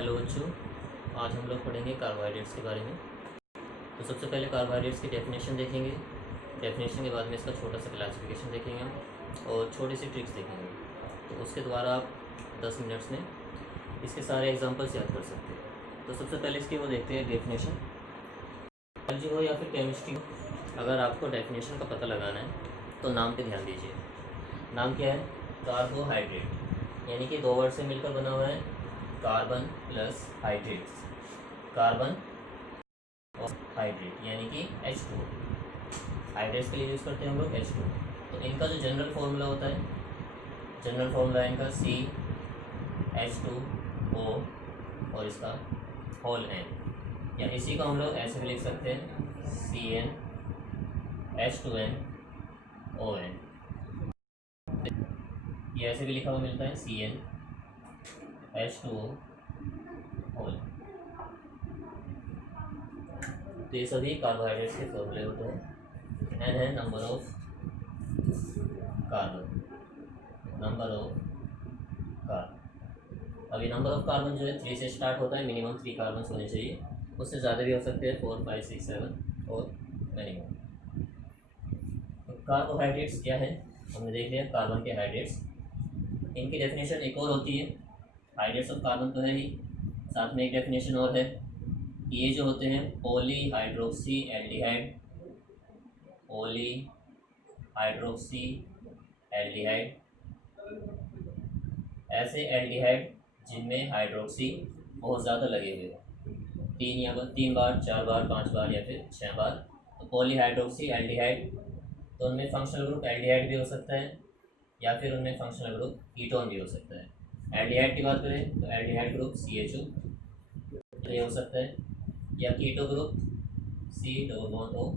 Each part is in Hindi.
हेलो बच्चों, आज हम लोग पढ़ेंगे कार्बोहाइड्रेट्स के बारे में। तो सबसे पहले कार्बोहाइड्रेट्स की डेफिनेशन देखेंगे। डेफिनेशन के बाद में इसका छोटा सा क्लासिफिकेशन देखेंगे हम और छोटी सी ट्रिक्स देखेंगे। तो उसके द्वारा आप 10 मिनट्स में इसके सारे एग्जांपल्स याद कर सकते हैं। तो सबसे पहले इसकी वो देखते हैं डेफिनेशन। बायोलॉजी हो या फिर केमिस्ट्री हो, अगर आपको डेफिनेशन का पता लगाना है तो नाम पे ध्यान दीजिए। नाम क्या है? कार्बोहाइड्रेट, यानी कि 2 वर्ड से मिलकर बना हुआ है, कार्बन प्लस हाइड्रेट्स। कार्बन और हाइड्रेट यानी कि H2O। हाइड्रेट्स के लिए यूज़ करते हैं हम लोग H2O। तो इनका जो जनरल फार्मूला होता है, जनरल फार्मूला है इनका CH2O और इसका होल N, या इसी को हम लोग ऐसे भी लिख सकते हैं CnH2nOn। ये ऐसे भी लिखा हुआ मिलता है CnH2O होल। तो ये सभी कार्बोहाइड्रेट्स के फॉर्मूले होते हैं। एन है number of carbon, number of carbon. अभी नंबर ऑफ कार्बन जो है 3 से स्टार्ट होता है, मिनिमम 3 कार्बन होने चाहिए, उससे ज़्यादा भी हो सकते हैं 4, 5, 6, 7 और मिनिमम। तो कार्बोहाइड्रेट्स क्या है हमने देख लिया, कार्बन के हाइड्रेट्स। इनकी डेफिनेशन एक और होती है, हाइड्रेट्स ऑफ कार्बन तो है ही, साथ में एक डेफिनेशन और है, ये जो होते हैं पॉलीहाइड्रोक्सी एल्डिहाइड, पॉलीहाइड्रोक्सी एल्डिहाइड, ऐसे एल्डिहाइड जिनमें हाइड्रोक्सी बहुत ज़्यादा लगे हुए हो, 3 बार 4 बार 5 बार या फिर 6 बार, तो पॉलीहाइड्रोक्सी एल्डिहाइड। तो उनमें फंक्शनल ग्रुप एल्डिहाइड भी हो सकता है या फिर उनमें फंक्शनल ग्रुप कीटोन भी हो सकता है। एल्डिहाइड की बात करें तो एल्डिहाइड ग्रुप CHO ये हो सकता है, या कीटो ग्रुप C-O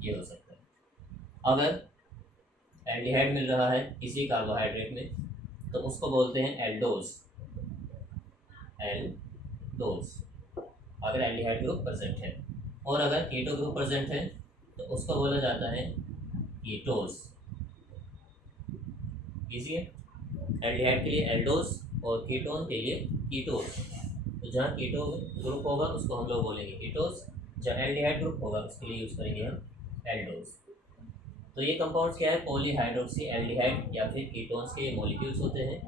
ये हो सकता है। अगर एल्डिहाइड मिल रहा है किसी कार्बोहाइड्रेट में तो उसको बोलते हैं एल्डोज, एल्डोज, अगर एल्डिहाइड ग्रुप प्रेजेंट है। और अगर कीटो ग्रुप प्रेजेंट है तो उसको बोला जाता है कीटोज। इसी एल्डिहाइड के लिए एल्डोज और कीटोन के लिए कीटोज। तो जहाँ कीटो ग्रुप होगा उसको हम लोग बोलेंगे कीटोज, जहाँ एल्डिहाइड ग्रुप होगा उसके लिए यूज़ करेंगे हम एल्डोज। तो ये कंपाउंड्स क्या है, पॉलीहाइड्रोक्सी एल्डिहाइड या फिर कीटोन्स के मॉलिक्यूल्स होते हैं।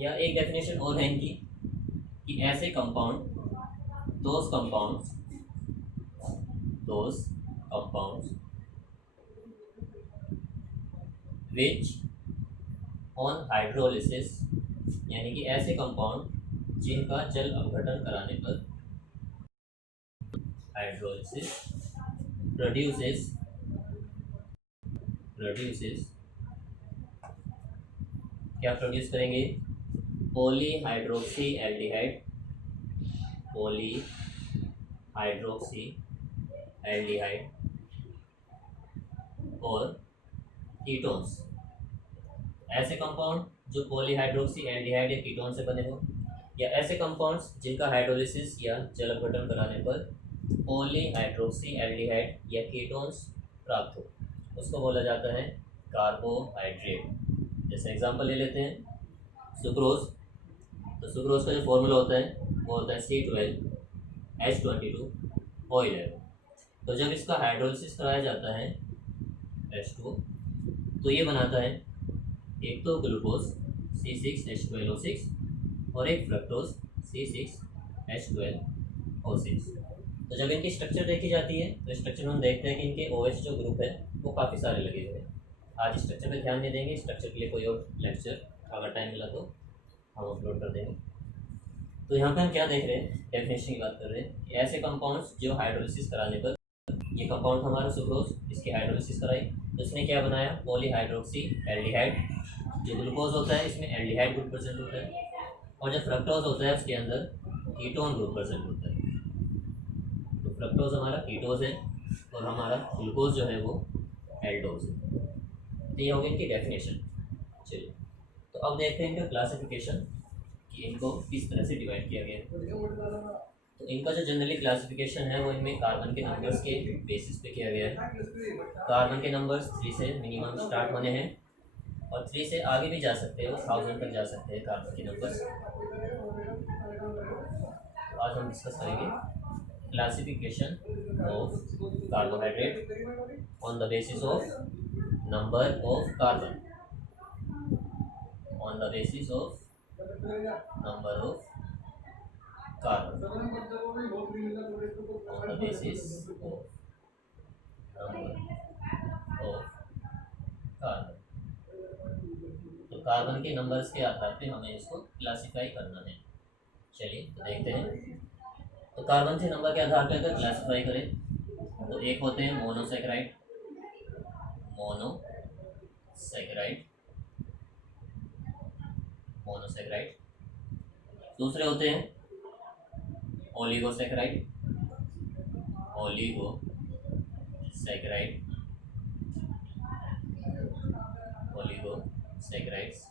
या एक डेफिनेशन और है इनकी कि ऐसे compound, those compounds which on hydrolysis, यानी कि ऐसे कंपाउंड जिनका जल अपघटन कराने पर हाइड्रोलिसिस प्रोड्यूसेस क्या प्रोड्यूस करेंगे, पॉलीहाइड्रोक्सी एल्डिहाइड, पॉलीहाइड्रोक्सी एल्डिहाइड और कीटोन्स। ऐसे कंपाउंड जो पॉलीहाइड्रोक्सी एल्डिहाइड या कीटोन से बने हो, या ऐसे कंपाउंड्स जिनका हाइड्रोलिसिस या जल अपघटन कराने पर पॉलीहाइड्रोक्सी एल्डिहाइड या कीटोन्स प्राप्त हो, उसको बोला जाता है कार्बोहाइड्रेट। जैसे एग्जांपल ले लेते हैं सुक्रोज। तो सुक्रोज का जो फॉर्मूला होता है वो होता है C12H22O11। तो जब इसका हाइड्रोलिसिस कराया जाता है H2O, तो ये बनाता है एक तो ग्लूकोज C6H12O6 और एक फ्रक्टोज C6H12O6। तो जब इनकी स्ट्रक्चर देखी जाती है तो स्ट्रक्चर में हम देखते हैं कि इनके OH जो ग्रुप है वो काफ़ी सारे लगे हुए हैं। आज स्ट्रक्चर पे ध्यान नहीं देंगे, स्ट्रक्चर के लिए कोई और लेक्चर अगर टाइम मिला तो हम अपलोड कर देंगे। तो यहाँ पे हम क्या देख रहे हैं, डेफिनेशन की बात कर रहे हैं कि ऐसे कंपाउंड्स जो हाइड्रोलिसिस कराने पर, ये कंपाउंड हमारा सुक्रोज, इसकी हाइड्रोलिसिस कराई तो इसने क्या बनाया, पॉलीहाइड्रोक्सी एल्डिहाइड। जो ग्लूकोज होता है इसमें एल्डिहाइड ग्रुप प्रेजेंट होता है, और जो फ्रक्टोज होता है उसके अंदर कीटोन ग्रुप प्रेजेंट होता है। तो फ्रक्टोज हमारा कीटोज है और हमारा ग्लूकोज जो है वो एल्डोज है। तो ये होगी इनकी डेफिनेशन। चलिए, तो अब देखते हैं इनका क्लासिफिकेशन कि इनको किस तरह से डिवाइड किया गया है। तो इनका जो जनरली क्लासिफिकेशन है वो इनमें कार्बन के नंबर्स के बेसिस पे किया गया है। कार्बन के नंबर्स 3 से मिनिमम स्टार्ट होने हैं और 3 से आगे भी जा सकते हैं, वो 1000 तक जा सकते हैं कार्बन के नंबर्स। आज हम डिस्कस करेंगे classification of carbohydrate on the basis of number of carbon, on the basis of number of carbon, on the basis of number of carbon. तो कार्बन के नंबर्स के आधार पे हमें इसको क्लासिफाई करना है। चलिए तो देखते हैं। तो कार्बन के नंबर के आधार पे अगर क्लासिफाई करें तो एक होते हैं मोनोसेकेराइड, मोनोसेकेराइड, मोनोसेकेराइड। दूसरे होते हैं ओलिगोसेकेराइड, ओलिगोसेकेराइड, ओलिगोसेकेराइड्स।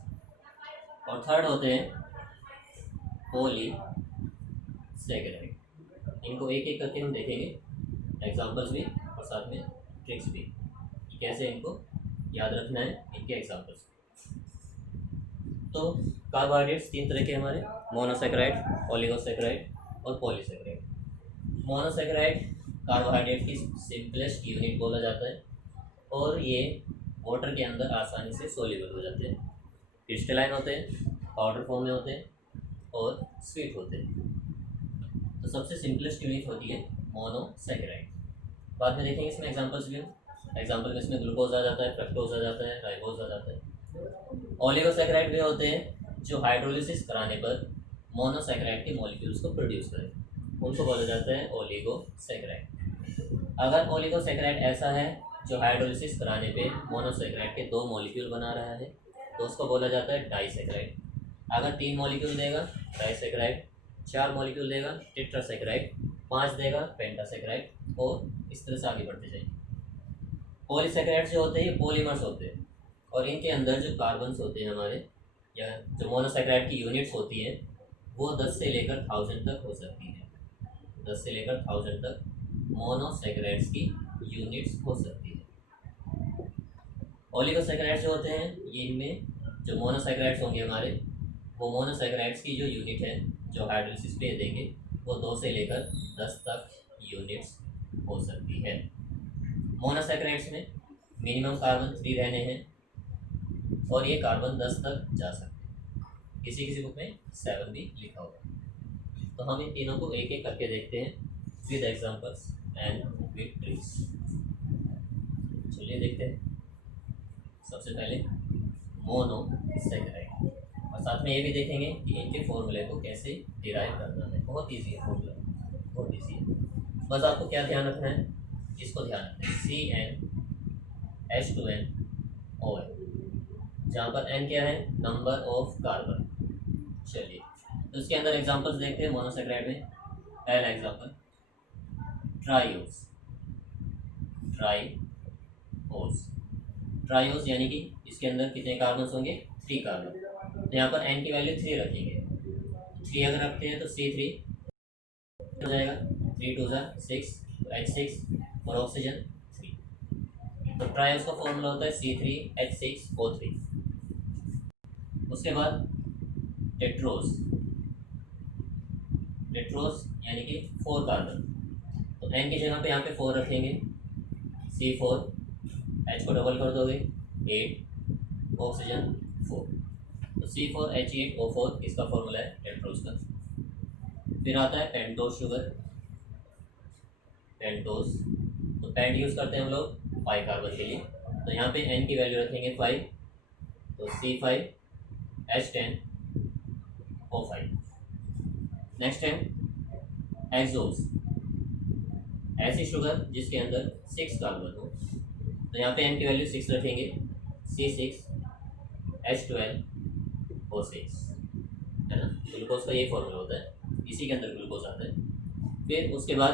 और थर्ड होते हैं पॉलीसेकेराइड। इनको एक एक करके हम देखेंगे, एग्जांपल्स भी और साथ में ट्रिक्स भी कि कैसे इनको याद रखना है, इनके एग्जांपल्स। तो कार्बोहाइड्रेट्स तीन तरह के हमारे, मोनोसेकेराइड, ओलिगोसेकेराइड और पॉलीसेकेराइड। मोनोसेकेराइड कार्बोहाइड्रेट की सिंपलेस्ट यूनिट बोला जाता है और ये वाटर के अंदर आसानी से सोल्यूबल हो जाते हैं, क्रिस्टलाइन होते हैं, पाउडर फॉर्म में होते हैं और स्वीट होते हैं। तो सबसे सिंपलेस्ट यूनिट होती है मोनोसेकेराइड। बाद में देखेंगे इसमें एग्जांपल्स भी हम। एग्जांपल में इसमें ग्लूकोज आ जाता है, फ्रक्टोज आ जाता है, राइबोज आ जाता है। ओलिगोसेकेराइड वे होते हैं जो हाइड्रोलिसिस कराने पर मोनोसेकेराइड के मॉलिक्यूल्स को प्रोड्यूस करें, उनको बोला जाता है ओलिगोसेकेराइड। अगर ओलिगोसेकेराइड ऐसा है जो हाइड्रोलिसिस कराने पे मोनोसेकेराइड के 2 मॉलिक्यूल बना रहा है तो उसको बोला जाता है डाइसेकेराइड। अगर 3 मॉलिक्यूल देगा डाइसेकेराइड, 4 मॉलिक्यूल देगा टेट्रासेकेराइड, 5 देगा पेंटासेकेराइड और इस तरह से आगे बढ़ते जाएंगे। पॉलीसेकेराइड जो होते हैं पॉलीमर्स होते हैं और इनके अंदर जो कार्बन्स होते हैं हमारे, या जो मोनोसेकेराइड की यूनिट्स होती हैं वो 10 से लेकर 1000 तक हो सकती है। 10 से लेकर 1000 तक मोनोसेकेराइड्स की यूनिट्स हो सकती है। ओलिगोसेकेराइड्स जो होते हैं ये इनमें जो मोनोसेकेराइड्स होंगे हमारे, वो मोनोसेकेराइड्स की जो यूनिट है जो हाइड्रोलिसिस पे देंगे वो 2 से लेकर 10 तक यूनिट्स हो सकती है। मोनोसेकेराइड्स में मिनिमम कार्बन 3 रहने हैं और ये कार्बन 10 तक जा सकते हैं, किसी किसी बुक में 7 भी लिखा होगा। तो हम इन तीनों को एक एक करके देखते हैं with examples and with tricks. चलिए देखते हैं। सबसे पहले मोनोसेकेराइड, और साथ में ये भी देखेंगे कि इनके फॉर्मूले को कैसे डिराइव करना है। बहुत ईजी है फॉर्मूला, बहुत ईजी है। बस आपको क्या ध्यान रखना है, इसको ध्यान रखना है CnH2nOH, जहाँ पर n क्या है, नंबर ऑफ कार्बन। चलिए तो इसके अंदर एग्जांपल्स देखते हैं मोनोसेकेराइड में। पहला एग्जांपल ट्राइओस, ट्राइओस, ट्राइओस यानी कि इसके अंदर कितने कार्बन होंगे, 3 कार्बन। तो यहाँ पर n की वैल्यू 3 रखेंगे। 3 अगर रखते हैं तो C3 हो जाएगा, 3 2 6, H6 और ऑक्सीजन 3। तो ट्राइओस का फॉर्मूला होता है C3H6O3। उसके बाद टेट्रोस, टेट्रोस यानी कि 4 कार्बन। तो n की जगह पे यहाँ पे 4 रखेंगे, C4, H को डबल कर दोगे 8, ऑक्सीजन 4। तो C4H8O4 इसका फॉर्मूला है टेट्रोस का। फिर आता है पेंटोस शुगर, पेंटोस। तो पेंट यूज़ करते हैं हम लोग 5 कार्बन के लिए। तो यहाँ पे n की वैल्यू रखेंगे 5, तो C5H10O5। नेक्स्ट है एक्सोस, ऐसी शुगर जिसके अंदर 6 कार्बन हो। तो यहाँ पे n की वैल्यू 6 रखेंगे, C6H12O6, है ना। ग्लूकोज का ये फॉर्मूला होता है, इसी के अंदर ग्लूकोज आता है। फिर उसके बाद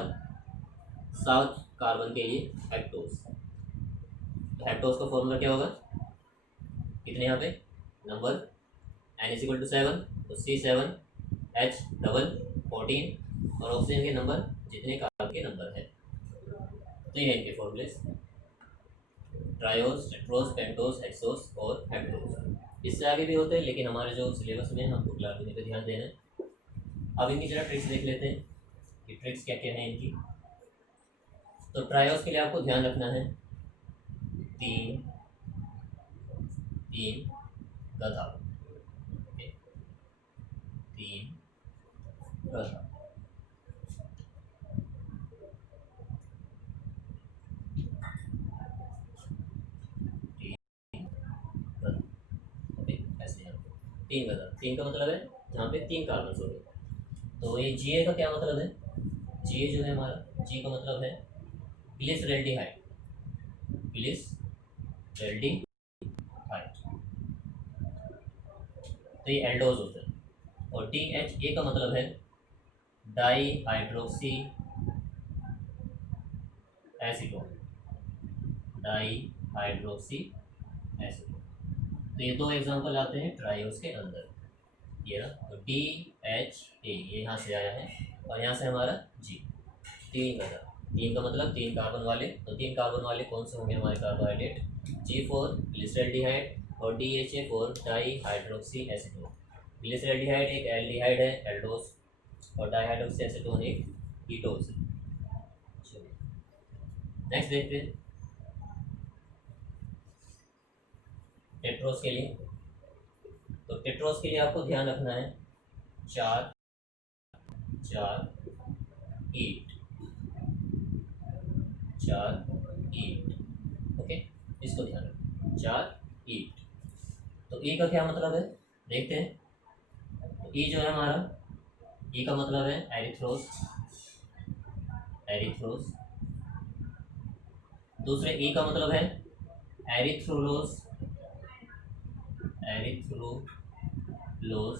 7 कार्बन के लिए हेप्टोस। तो हेप्टोस का फॉर्मूला क्या होगा, कितने यहाँ पे नंबर, n=7, तो C7H14 और ऑक्सीजन के नंबर जितने कार्बन के नंबर है। तो ये है इनके फॉर्मूले, ट्रायोस, टेट्रोस, पेंटोस, हेक्सोस और हेप्टोस। इससे आगे भी होते हैं लेकिन हमारे जो सिलेबस में हमको क्लास देने पर ध्यान देना है। अब इनकी जरा ट्रिक्स देख लेते हैं कि ट्रिक्स क्या क्या है इनकी। तो ट्रायोस के लिए आपको ध्यान रखना है 3 3 गधा, ओके, 3 गधा। ओके, ऐसे यहाँ पे 3 गधा, 3 का मतलब है जहाँ पे 3 कार्बन हो गए। तो ये जी का क्या मतलब है? जी जो है हमारा, जी का मतलब है ग्लिसरेल्डिहाइड, ग्लिसरेल्डिहाइड। तो ये एल्डोज होता है। और टी एच ए का मतलब है di hydroxy acetone, di hydroxy acetone. तो ये दो एग्जांपल आते हैं ट्रायोस के अंदर, ये ना। तो डी एच ए ये यहाँ से आया है और यहाँ से हमारा जी, 3 का था। 3 का मतलब 3 कार्बन वाले, तो 3 कार्बन वाले कौन से होंगे हमारे कार्बोहाइड्रेट? G4 ग्लिसरल्डिहाइड और DHA4 di hydroxy acetone. Glyceraldehyde एक एल्डिहाइड है, एल्डोस, और डाईहाइड्रोक्सी एसीटोन एक कीटोस है। चलिए नेक्स्ट देखते हैं टेट्रोस के लिए। तो टेट्रोस के लिए आपको ध्यान रखना है 4 4 ईट, 4 ईट, ओके, इसको ध्यान रखना 4 ईट। तो ई का क्या मतलब है देखते हैं। तो ई जो है हमारा, ई का मतलब है एरिथ्रोस, एरिथ्रोस। दूसरे ई का मतलब है एरिथ्रोलोस, एरिथ्रोलोस।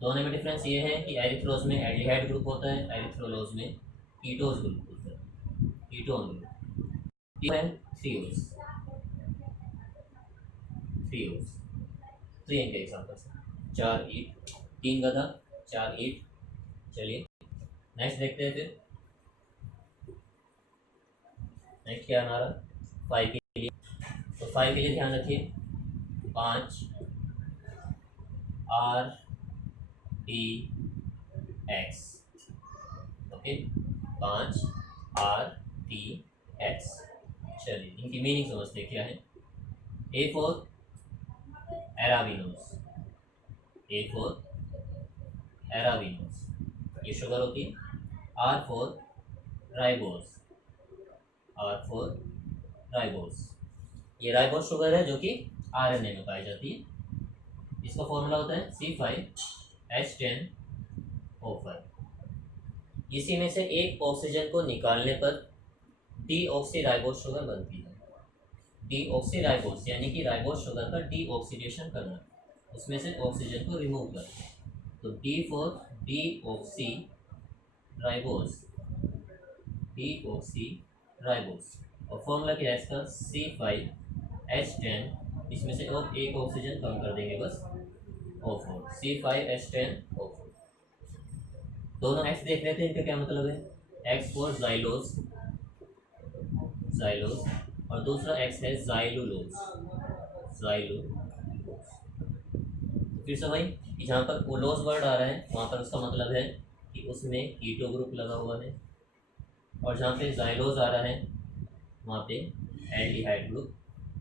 दोनों में डिफरेंस ये है कि एरिथ्रोस में एल्डिहाइड ग्रुप होता है, एरिथ्रोलोस में कीटोस ग्रुप होता है, कीटोन ग्रुप। ये है थ्रियोस, थ्रियोस। तो ये इनके एग्जांपल्स हैं 4 ईट, 3 गधा, 4 ईट। चलिए नेक्स्ट देखते हैं फिर। नेक्स्ट क्या है हमारा 5 के लिए। तो 5 के लिए ध्यान रखिए 5 R D x, okay, 5 R D x. चलिए इनकी मीनिंग समझते हैं क्या है। ए फॉर एराबिनोस, ए फॉर एराबिनोस, ये शुगर होती है। R for ribose, R for ribose, ये राइबोस शुगर है जो कि आरएनए में पाई जाती है। इसका फॉर्मूला होता है C5H10O5। इसी में से एक ऑक्सीजन को निकालने पर डीऑक्सीराइबोस शुगर बनती है। डीऑक्सीराइबोस यानी कि राइबोस शुगर का डीऑक्सीडेशन करना, उसमें से ऑक्सीजन को रिमूव करना। तो D for deoxy ribose, deoxyribose. और फॉर्मूला क्या है इसका C5H10, इसमें से अब एक ऑक्सीजन कम कर देंगे बस, O4, C5H10O4। दोनों एक्स देख लेते हैं, इनका क्या मतलब है। एक्स फॉर जाइलोस, जाइलोस, और दूसरा एक्स है जाइलुलोज, जाइलुलोज। फिर से वही कि जहाँ पर ओलोज वर्ड आ रहा है वहाँ पर उसका मतलब है कि उसमें कीटो ग्रुप लगा हुआ है, और जहाँ पे जाइलोज आ रहा है वहाँ पे एल्डिहाइड ग्रुप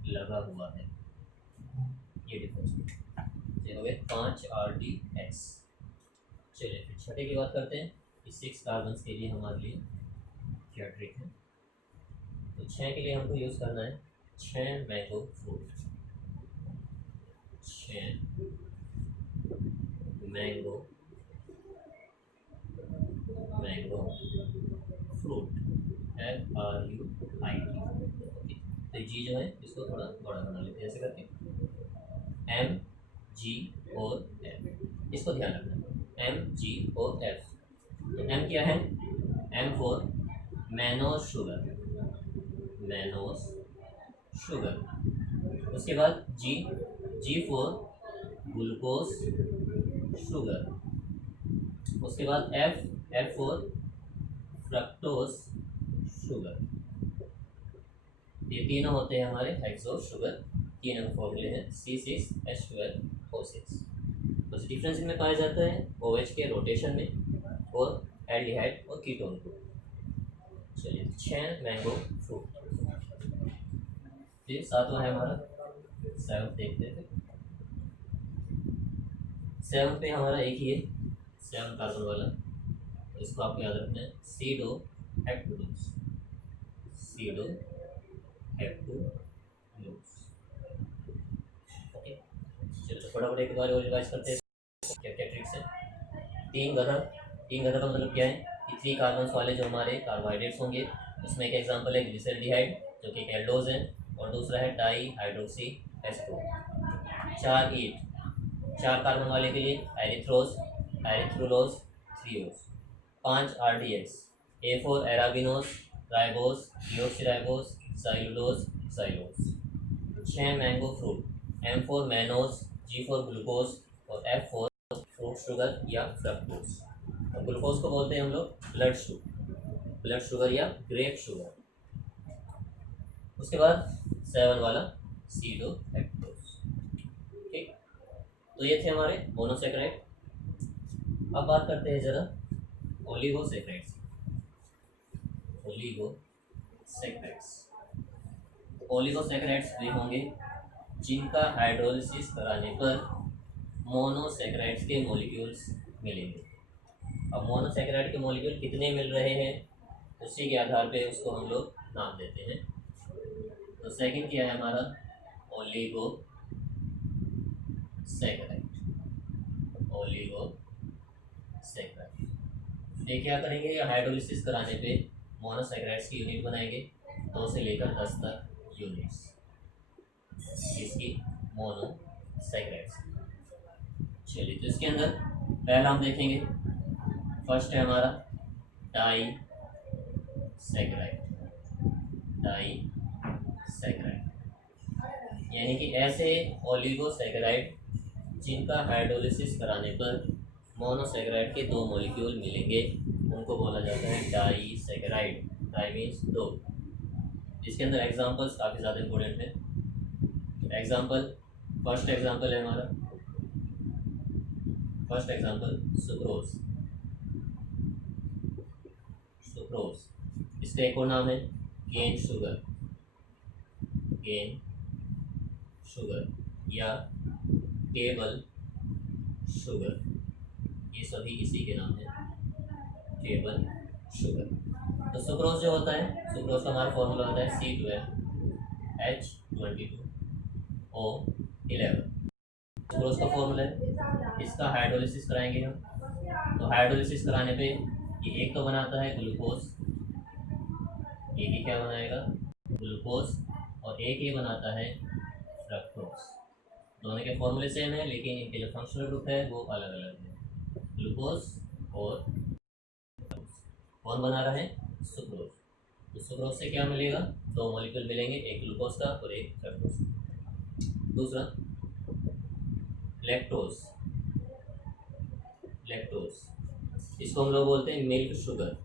लगा हुआ है। ये डिफरेंस हो गए 5 RDX। चलिए फिर छठे की बात करते हैं कि 6 कार्बन के लिए हमारे लिए क्या ट्रिक है। तो 6 के लिए हमको यूज़ करना है 6 mango fruit, 6 mango, mango fruit, FRUIT। तो जी जो है इसको थोड़ा बड़ा बना लेते हैं ऐसे करके, MGOF, इसको ध्यान रखना MGOF। तो M क्या है? M for mannose sugar, mannose sugar. उसके बाद G फॉर ग्लूकोज शुगर। उसके बाद F फॉर फ्रक्टोज शुगर। ये तीनों होते हैं हमारे हेक्सोस शुगर। तीनों फॉर्मूले हैं C6H12O6। तो बस डिफरेंस इनमें पाया जाता है OH के रोटेशन में और एल्डिहाइड और कीटोन को। चलिए, 6 मैंगो फ्रूट। फिर सातवां है हमारा 7 देखते हैं। 7 पे हमारा एक ही है 7 कार्बन वाला, तो इसको आपको याद रखना है सीडो हेक्टोलूस। सीडो हेक्टोलूस। ओके, चलो तो फटाफट एक बार और रिवाइज करते हैं क्या क्या ट्रिक्स है। 3 गधा का मतलब क्या है कि 3 कार्बन वाले जो हमारे कार्बोहाइड्रेट्स होंगे, उसमें एक एग्जांपल है ग्लिसरॉल्डिहाइड जो कि एक एल्डोज है, और दूसरा है di hydroxy acetone. 4 eight 4 carbon वाले के लिए erythrose, erythrulose, threose. 5 RDX A4 arabinose, ribose, deoxyribose, xylulose, xylose. 6 mango fruit M4 mannose, G4 glucose और F4 फ्रूट शुगर या फ्रक्टोज। और ग्लूकोज को बोलते हैं हम लोग ब्लड शुगर या ग्रेप शुगर। उसके बाद 7 वाला सीडो हेक्टोज। ठीक, तो ये थे हमारे मोनोसेक्राइड। अब बात करते हैं जरा ओलिगोसेक्राइड्स। ओलिगोसेक्राइड्स वे होंगे जिनका हाइड्रोलिसिस कराने पर मोनोसेक्राइड्स के मॉलिक्यूल्स मिलेंगे। अब मोनोसेक्राइड के मॉलिक्यूल कितने मिल रहे हैं, उसी के आधार पे उसको हम लोग नाम देते हैं। तो सेकंड क्या है हमारा ओलिगोसेक्राइड। ये क्या करेंगे, हाइड्रोलिसिस कराने पे मोनोसेक्राइड्स की यूनिट बनाएंगे 2 से लेकर 10 तक यूनिट्स इसकी मोनोसेक्राइड्स। चलिए, तो इसके अंदर पहला हम देखेंगे, फर्स्ट है हमारा डाई सेक्राइड, यानी कि ऐसे ओलिगोसेक्राइड जिनका हाइड्रोलिसिस कराने पर मोनोसेक्राइड के 2 मॉलिक्यूल मिलेंगे, उनको बोला जाता है डाई सेक्राइड। Die means 2। इसके अंदर एग्जांपल्स काफ़ी ज़्यादा इंपॉर्टेंट है। फर्स्ट एग्जांपल है हमारा सुक्रोज। इसका एक और नाम है केन शुगर या टेबल शुगर। ये सभी इसी के नाम है, टेबल शुगर। तो सुक्रोज जो होता है, सुक्रोज का हमारा फॉर्मूला होता है C12H22O11। सुक्रोज का फॉर्मूला है, इसका हाइड्रोलिसिस कराएंगे हम। तो हाइड्रोलिसिस कराने पे ये एक तो बनाता है ग्लूकोज, एक ही क्या बनाएगा ग्लूकोज, और एक ही बनाता है फ्रक्टोज। दोनों के फॉर्मूले सेम है, लेकिन इनके जो फंक्शनल ग्रुप है वो अलग अलग है। ग्लूकोज और कौन बना रहा है सुक्रोज। तो सुक्रोज से क्या मिलेगा, 2 मॉलिक्यूल मिलेंगे, एक ग्लूकोज का और एक फ्रक्टोज। दूसरा लैक्टोज। इसको हम लोग बोलते हैं मिल्क शुगर,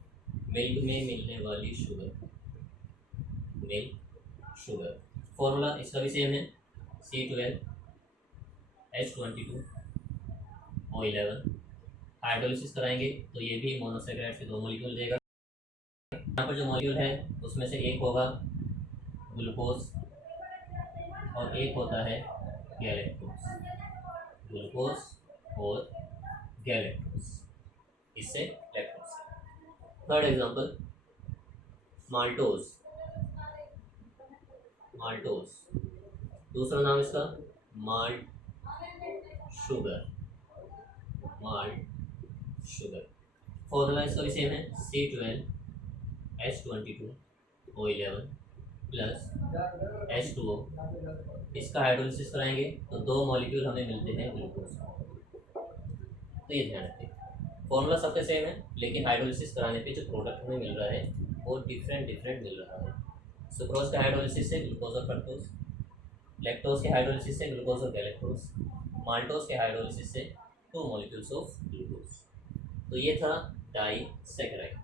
मिल्क में मिलने वाली शुगर, मिल्क शुगर। फॉर्मूला इसका भी सेम है C12H22O11। हाइड्रोलिसिस कराएंगे तो ये भी मोनोसेक्राइड से 2 मॉलिक्यूल देगा। यहाँ पर जो मॉलिक्यूल है उसमें से एक होगा ग्लूकोज और एक होता है ग्लूकोज और गैलेक्टोज, इससे लैक्टोज। Third example maltose. दूसरा नाम इसका माल्ट शुगर। फॉर्मूला इसका भी सेम है C12H22O11 प्लस H2O। इसका हाइड्रोलिसिस कराएंगे तो 2 मॉलिक्यूल हमें मिलते हैं ग्लूकोज। तो ये ध्यान रखें, फॉर्मूला सबके सेम है, लेकिन हाइड्रोलिसिस कराने पे जो प्रोडक्ट हमें मिल रहा है वो डिफरेंट मिल रहा है। सुक्रोज के हाइड्रोलिसिस से ग्लूकोज और फ्रक्टोज, लैक्टोज के हाइड्रोलिसिस से ग्लूकोज और गैलेक्टोज, माल्टोज के हाइड्रोलिसिस से 2 मॉलिक्यूल्स ऑफ ग्लूकोज। तो ये था डाइसेक्राइड।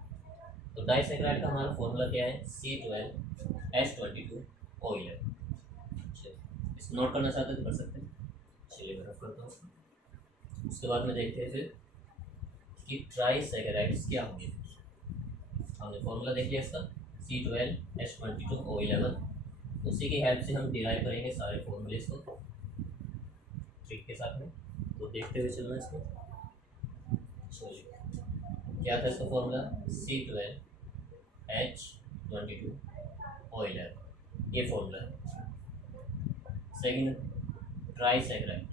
तो डाइसेक्राइड का हमारा फॉर्मूला क्या है C12H22O11। इसको नोट करना चाहते तो कर सकते हैं। चलिए मैं रफ करता हूँ। उसके बाद में देखते हैं फिर कि ट्राईसैकेराइड्स क्या होंगे। हमने फॉर्मूला देख लिया इसका, C12H22O11। उसी की हेल्प से हम डिराइव करेंगे सारे फॉर्मूलेस को ट्रिक के साथ में। तो देखते हुए चलना इसको। चलिए, क्या था इसका फॉर्मूला, C12H22O11, ये फॉर्मूला है। सेकेंड, ट्राईसैकेराइड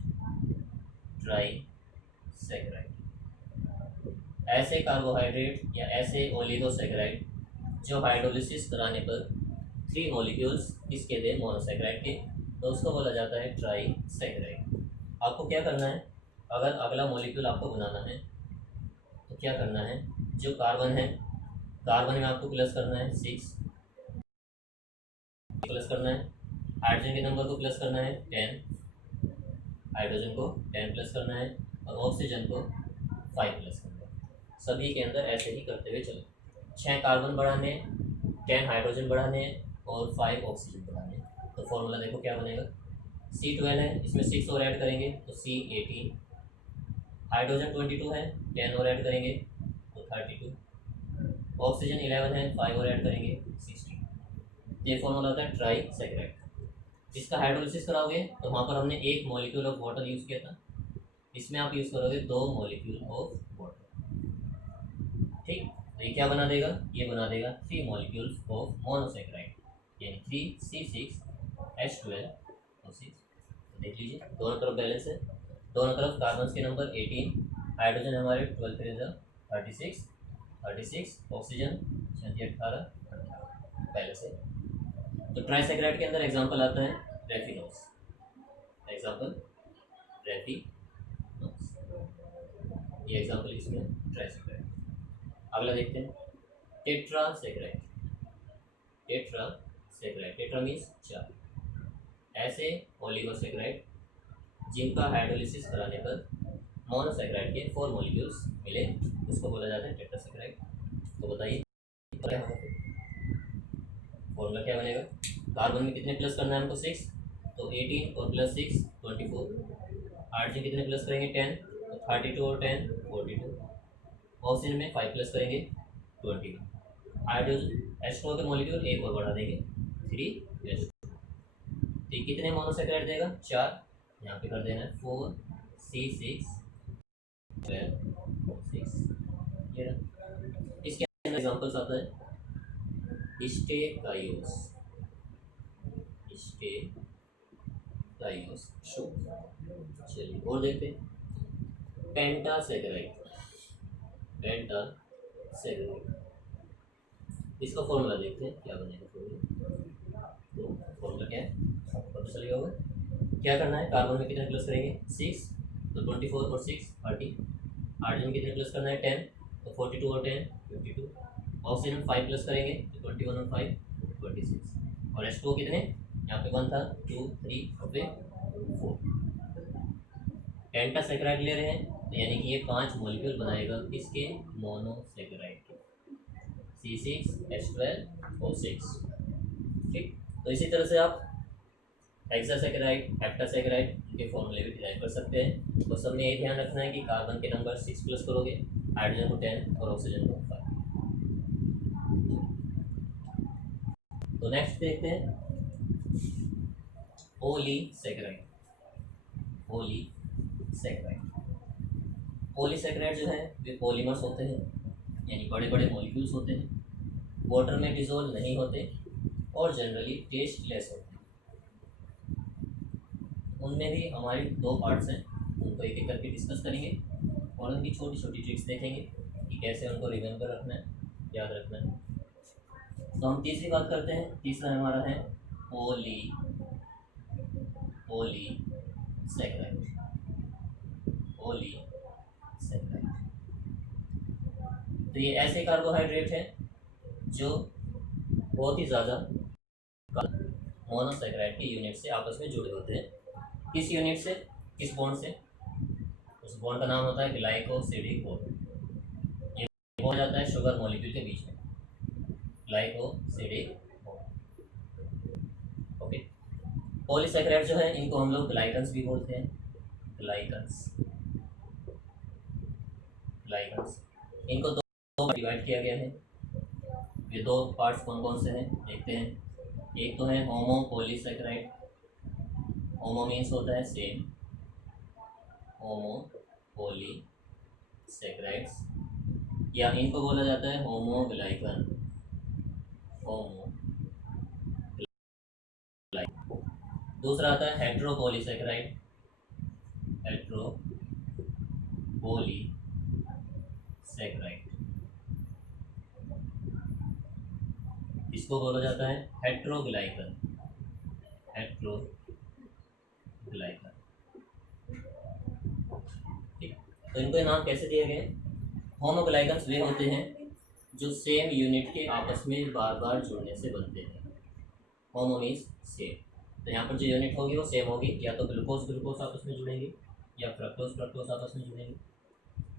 ऐसे कार्बोहाइड्रेट या ऐसे ओलिगोसैकेराइड जो हाइड्रोलिसिस कराने पर 3 मॉलिक्यूल्स किसके दे, मोनोसैकेराइड के, तो उसको बोला जाता है ट्राईसैकेराइड। आपको क्या करना है, अगर अगला मॉलिक्यूल आपको बनाना है तो क्या करना है, जो कार्बन है, कार्बन में आपको प्लस करना है 6 प्लस करना है, हाइड्रोजन के नंबर को प्लस करना है 10, हाइड्रोजन को 10 प्लस करना है, और ऑक्सीजन को 5 प्लस करना है। सभी के अंदर ऐसे ही करते हुए चलो। 6 कार्बन बढ़ाने, 10 हाइड्रोजन बढ़ाने और 5 ऑक्सीजन बढ़ाने। तो फॉर्मूला देखो क्या बनेगा, C12 है, इसमें 6 और ऐड करेंगे तो C18, हाइड्रोजन 22 है, 10 और ऐड करेंगे तो 32, ऑक्सीजन 11 है, 5 और ऐड करेंगे 16। ये फॉर्मूला होता है ट्राईसैकेराइड। इसका हाइड्रोलिसिस कराओगे तो वहाँ पर हमने 1 मॉलिक्यूल ऑफ वाटर यूज़ किया था, इसमें आप यूज़ करोगे 2 मॉलिक्यूल ऑफ वाटर। ठीक, तो ये क्या बना देगा, ये बना देगा 3 मॉलिक्यूल्स ऑफ मोनोसैकेराइड, यानी 3C6H12O6। तो देख लीजिए दोनों तरफ बैलेंस है, दोनों तरफ कार्बन के नंबर 18, हाइड्रोजन हमारे 12 3 36, ऑक्सीजन 18 बैलेंस है। तो ट्राईसैकेराइड के अंदर एग्जांपल आता है रेफिनोस, एग्जांपल रेफिनोस, ये एग्जांपल इसमें ट्राईसैकेराइड। अगला देखते हैं टेट्रासैकेराइड। टेट्रा मीन्स 4 ऐसे ओलिगोसैकेराइड जिनका हाइड्रोलिसिस कराने पर मोनोसैकेराइड के 4 मॉलिक्यूल्स मिले, उसको बोला जाता है टेट्रासैकेराइड। तो बताइए क्या होगा, फॉर्मूला क्या बनेगा, कार्बन में कितने प्लस करना है हमको 6, तो 18 और प्लस 6 24, हाइड्रोजन कितने प्लस करेंगे 10, तो 32 और 10 42, ऑक्सीजन में 5 प्लस करेंगे 21, हाइड्रोजन H2O के मॉलिक्यूल एक और बढ़ा देंगे 3H2। तो कितने मोनोसैकेराइड देगा 4, यहाँ पे कर देना है 4C6 ये रहा। इसके अंदर एग्जांपल्स आता है स्टेकायोस शुगर। चलिए और देखते हैं पेंटासैकेराइड। इसका फॉर्मूला देखते हैं क्या बनेगा फॉर्मूला। तो फॉर्मूला क्या है आपको पता चलेगा होगा, क्या करना है, कार्बन में कितने प्लस करेंगे 6, तो 24 और 6 30, हाइड्रोजन कितने प्लस करना है 10, तो 42 और 10 52, ऑक्सीजन 5 प्लस करेंगे तो 21 और 5 26, और H2O कितने, यहाँ पे 1 था 2 3 और फिर 4। पेंटासैकेराइड ले रहे हैं तो यानी कि ये 5 मॉलिक्यूल बनाएगा किसके, मोनोसैकेराइड के, C6H12O6। ठीक, तो इसी तरह से आप हेक्सासैकेराइड, हेप्टासैकेराइड के फॉर्मूले भी डिराइव कर सकते हैं। तो सबने ये ध्यान रखना है कि कार्बन के नंबर 6 प्लस करोगे, हाइड्रोजन को 10 और ऑक्सीजन को 5। तो नेक्स्ट देखते हैं पॉलीसैकेराइड। पॉलीसैकेराइड जो है वे पॉलीमर्स होते हैं, यानी बड़े बड़े मॉलिक्यूल्स होते हैं, वाटर में डिसॉल्व नहीं होते और जनरली टेस्टलेस होते हैं। उनमें भी हमारी 2 पार्ट्स हैं, उनको एक एक करके डिस्कस करेंगे और उनकी छोटी छोटी ट्रिक्स देखेंगे कि कैसे उनको रिमेंबर रखना है, याद रखना है। तो हम तीसरी बात करते हैं, तीसरा हमारा है पॉलीसैकेराइड। तो ये ऐसे कार्बोहाइड्रेट हैं जो बहुत ही ज़्यादा मोनोसैकेराइड की यूनिट से आपस में जुड़े होते हैं। किस यूनिट से, किस बॉन्ड से, उस बॉन्ड का नाम होता है ग्लाइकोसिडिक बॉन्ड। ये हो जाता है शुगर मॉलिक्यूल के बीच में, ग्लाइकोसिडिक बॉन्ड। ओके, पॉलीसैकेराइड जो है इनको हम लोग ग्लाइकन्स भी बोलते हैं, ग्लाइकन्स। ग्लाइकन्स। इनको दो डिवाइड किया गया है। ये दो पार्ट्स कौन कौन से हैं देखते हैं। एक तो है होमो पॉलीसेकेराइड। होमो मीन्स होता है सेम, होमो पॉलीसेकेराइड्स, या इनको बोला जाता है होमोग्लाइकन। होमो दूसरा आता है हेट्रोपॉलीसेकेराइड। हेट्रोपॉलीसेकेराइड इसको बोला जाता है हेट्रोग्लाइकन। हेट्रोग्लाइकन ठीक। तो इनको नाम कैसे दिए गए। होमोग्लाइकन्स वे होते हैं जो सेम यूनिट के आपस में बार बार जुड़ने से बनते हैं। होमो मीन्स सेम, तो यहाँ पर जो यूनिट होगी वो सेम होगी, या तो ग्लूकोज ग्लूकोज आपस में जुड़ेंगे या फ्रक्टोज फ्रक्टोज आपस में जुड़ेंगे।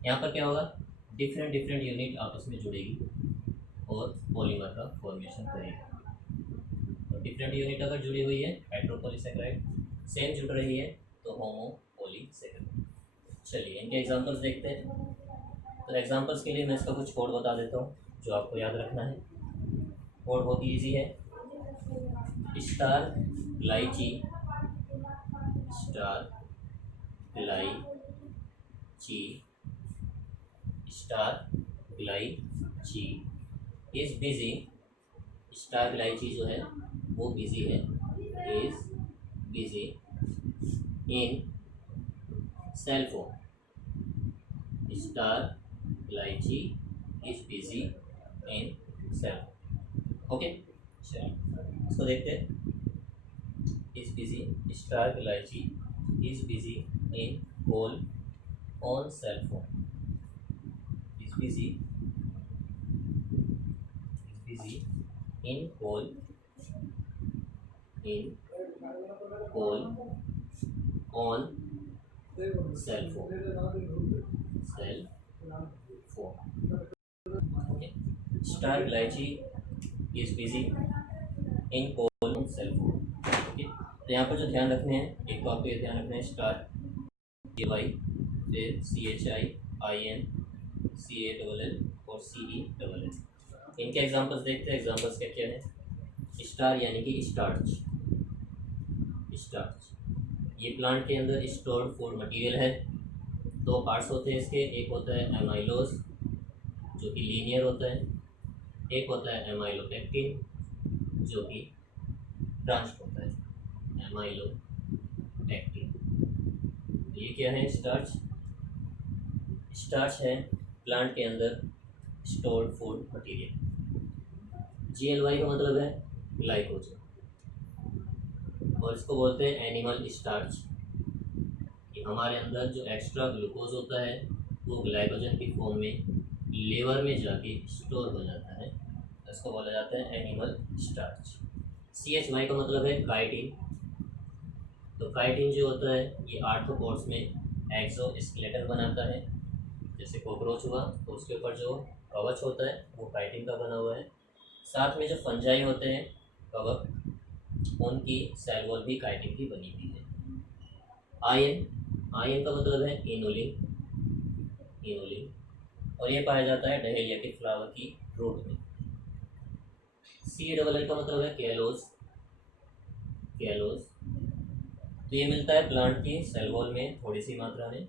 यहाँ पर क्या होगा, डिफरेंट डिफरेंट यूनिट आपस में जुड़ेगी और पॉलीमर का फॉर्मेशन करेगी। तो डिफरेंट यूनिट अगर जुड़ी हुई है हेट्रोपॉलीसेकेराइड, सेम जुड़ रही है तो होमोपॉलीसेकेराइड। चलिए इनके एग्जांपल्स देखते हैं। तो एग्जांपल्स के लिए मैं इसका कुछ कोड बता देता हूँ जो आपको याद रखना है। कोड बहुत ईजी है। स्टार ग्लाइची, स्टार ग्लाइची, स्टार ग्लाइची इज बिजी। स्टार ग्लाइची जो है वो बिजी है, is busy in cell phone. Star ग्लाइची is busy in cell. Okay चलिए इसको देखते हैं। इज बिजी, स्टार ग्लाइची is busy in call on cell phone. Is busy in call on cell phone okay। Star ग्लाइची is busy in call on cell phone okay. तो यहाँ पर जो ध्यान रखने हैं, एक तो आपको ये ध्यान रखना है स्टार KY, फिर CHIINCALL और CELL। इनके एग्जांपल्स देखते हैं। एग्जांपल्स क्या क्या है। स्टार यानी कि स्टार्च। स्टार्च ये प्लांट के अंदर स्टोर्ड फूड मटेरियल है। दो पार्ट्स होते हैं इसके, एक होता है एमाइलोज जो कि लीनियर होता है, एक होता है एमाइलोपेक्टिन जो कि ब्रांच्ड होता है। एमाइलोपेक्टिन ये क्या है, स्टार्च। स्टार्च है प्लांट के अंदर स्टोर्ड फूड मटेरियल। GLY का मतलब है ग्लाइकोजन, और इसको बोलते हैं एनिमल स्टार्च। कि हमारे अंदर जो एक्स्ट्रा ग्लूकोज होता है वो ग्लाइकोजन की फॉर्म में लीवर में जाके स्टोर हो जाता है, इसको बोला जाता है एनिमल स्टार्च। CHY का मतलब है काइटिन। तो काइटिन जो होता है ये आर्थ्रोपोड्स में एक्सोस्केलेटन बनाता है। जैसे कॉकरोच हुआ तो उसके ऊपर जो कवच होता है वो काइटिन का बना हुआ है। साथ में जो फंजाई होते हैं कवक, उनकी सेल वॉल भी काइटिन की बनी हुई है। आयन का मतलब है इनोलिन। और ये पाया जाता है डहेलिया के फ्लावर की रूट में। CLL का मतलब है कैलोज। तो ये मिलता है प्लांट की सेल वॉल में थोड़ी सी मात्रा में।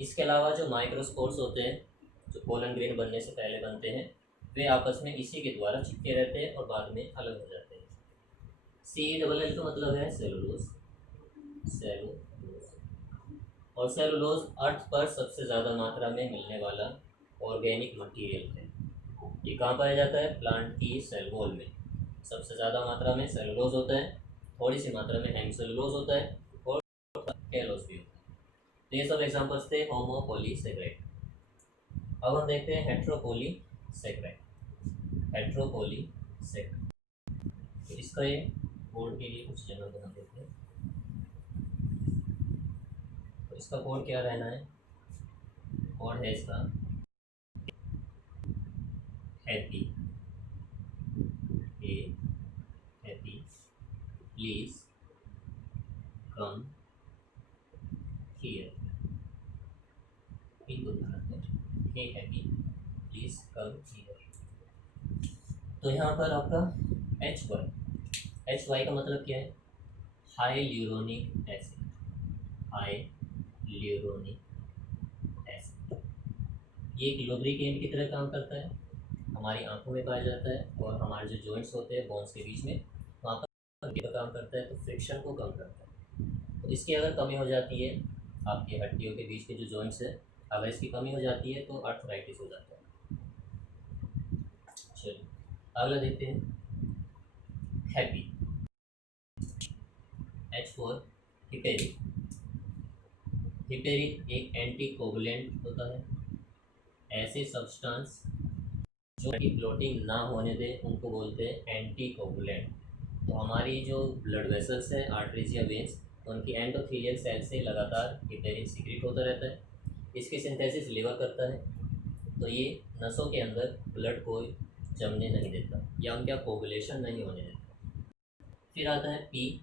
इसके अलावा जो माइक्रोस्पोर्स होते हैं जो पोलन ग्रेन बनने से पहले बनते हैं, वे आपस में इसी के द्वारा चिपके रहते हैं और बाद में अलग हो जाते हैं। CLL का मतलब है सेलुलोज। और सेलुलोज अर्थ पर सबसे ज़्यादा मात्रा में मिलने वाला ऑर्गेनिक मटेरियल है। ये कहाँ पाया जाता है, प्लांट की सेल वॉल में। सबसे ज़्यादा मात्रा में सेलुलोज होता है, थोड़ी सी मात्रा में हेमिसेलुलोज होता है और कैलोज भी होता है। तो ये सब एग्जांपल्स थे होमोपॉलीसेकेराइड। अब हम देखते हैं हेट्रोपॉलीसेकेराइड। तो इसका ये कोड के लिए कुछ जगह बना देते हैं। तो इसका कोड क्या रहना है, कोड है इसका हैप्पी प्लीज कम हियर। इनको ध्यान रखें। हे हैप्पी प्लीज कम हियर। तो यहाँ पर आपका एच वाई का मतलब क्या है? Hyaluronic acid, hyaluronic acid. ये एक लुब्रिकेंट की तरह काम करता है, हमारी आंखों में पाया जाता है और हमारे जो जॉइंट्स होते हैं बोन्स के बीच में, वहाँ पर का काम करता है, तो फ्रिक्शन को कम करता है। तो इसकी अगर कमी हो जाती है, आपकी हड्डियों के बीच के जो जॉइंट्स है, अगर इसकी कमी हो जाती है तो आर्थराइटिस हो जाता है। चलिए अगला देखते हैं, हैप्पी। H4 हिपेरिक। हिपेरिक एक एंटीकोगुलेंट होता है। ऐसे सब्सटेंस जो की क्लॉटिंग ना होने दे उनको बोलते हैं एंटीकोगुलेंट। तो हमारी जो ब्लड वेसल्स हैं, आर्टरीज या वेन्स, उनकी एंडोथेलियल सेल से लगातार हिपेरिन सीक्रेट होता रहता है। इसकी सिंथेसिस लिवर करता है, तो ये नसों के अंदर ब्लड को जमने नहीं देता या उनका कोगुलेशन नहीं होने देता। फिर आता है पी।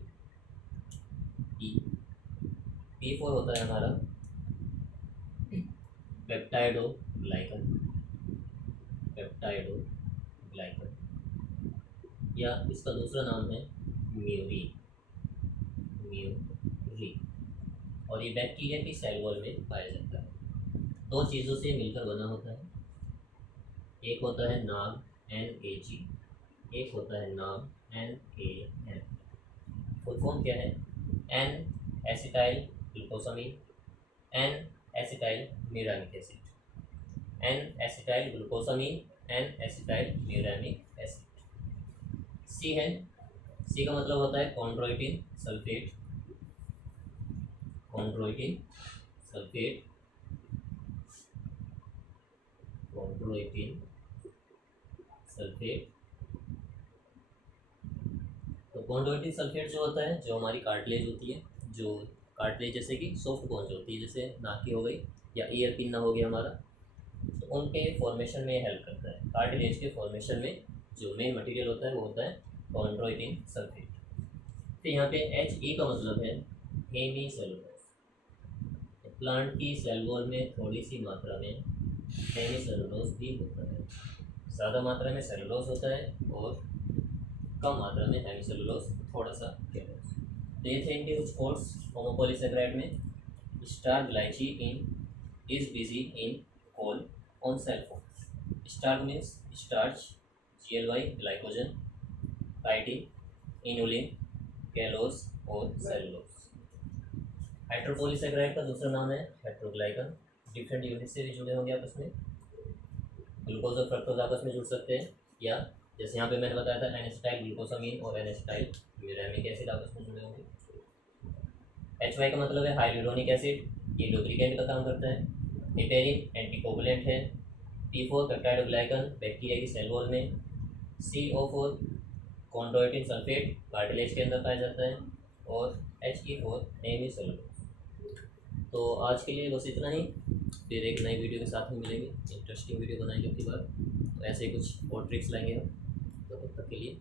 P4 होता है हमारा पेप्टाइडोग्लाइकन, पेप्टाइडोग्लाइकन, या इसका दूसरा नाम है म्यूरिन, और ये बैक्टीरिया की सेल वॉल में पाया जाता है। दो चीज़ों से मिलकर बना होता है, एक होता है नाग NAG, एक होता है नाग NaN। फुल फॉर्म क्या है? N acetyl glucosamine, N acetyl muramic acid, N acetyl glucosamine, N acetyl muramic acid. C है, सी का मतलब होता है chondroitin sulphate, chondroitin sulphate, chondroitin sulphate. तो कॉन्ड्रोइटिन सल्फेट जो होता है, जो हमारी कार्टिलेज होती है, जो कार्टिलेज जैसे कि सॉफ्ट बोन्स होती है, जैसे नाक की हो गई या ईयर पिन ना हो गया हमारा, तो उनके फॉर्मेशन में हेल्प करता है। कार्टिलेज के फॉर्मेशन में जो मेन मटेरियल होता है वो होता है कॉन्ड्रोइटिन सल्फेट। फिर यहाँ पे He का मतलब है हेमीसेलुलोज। तो प्लांट की सेल वॉल में थोड़ी सी मात्रा में हेमीसेलुलोज भी होता है, ज़्यादा मात्रा में सेलुलोज होता है और कम मात्रा में हेमीसेलुलोज, थोड़ा सा केलोज। तो ये थे इनके कुछ कोड्स होमोपॉलीसेकेराइड में। Star glycine is busy in call on cell phone. Starch means starch, GLY glycogen, chitin inulin, callose और सेलुलोज। हाइड्रोपॉलीसेकेराइड का दूसरा नाम है हेट्रोग्लाइकन। डिफरेंट यूनिट से भी जुड़े होंगे आपस में, ग्लूकोज और फ्रक्टोज आपस में जुड़ सकते हैं, या जैसे यहाँ पे मैंने बताया था एन-एसिटाइल ग्लूकोसामीन और एन-एसिटाइल म्यूरामिक एसिड आपस में जुड़े होंगे। HY का मतलब है हाई ल्यूरोनिक एसिड, ये लुब्रिकेंट का काम करता है। हिपेरिन एंटीकोगुलेंट है। P4 पेप्टाइडोग्लाइकन बैक्टीरिया की सेल वॉल में। CO4 कॉन्ड्रोइटिन सल्फेट कार्टिलेज के अंदर पाया जाता है, और He4 हेमीसेलुलोज। तो आज के लिए बस इतना ही, फिर एक नई वीडियो के साथ में मिलेंगे, इंटरेस्टिंग वीडियो बनाएंगे अपनी बार। तो ऐसे ही कुछ और ट्रिक्स लाएंगे हम, तो तब तक के लिए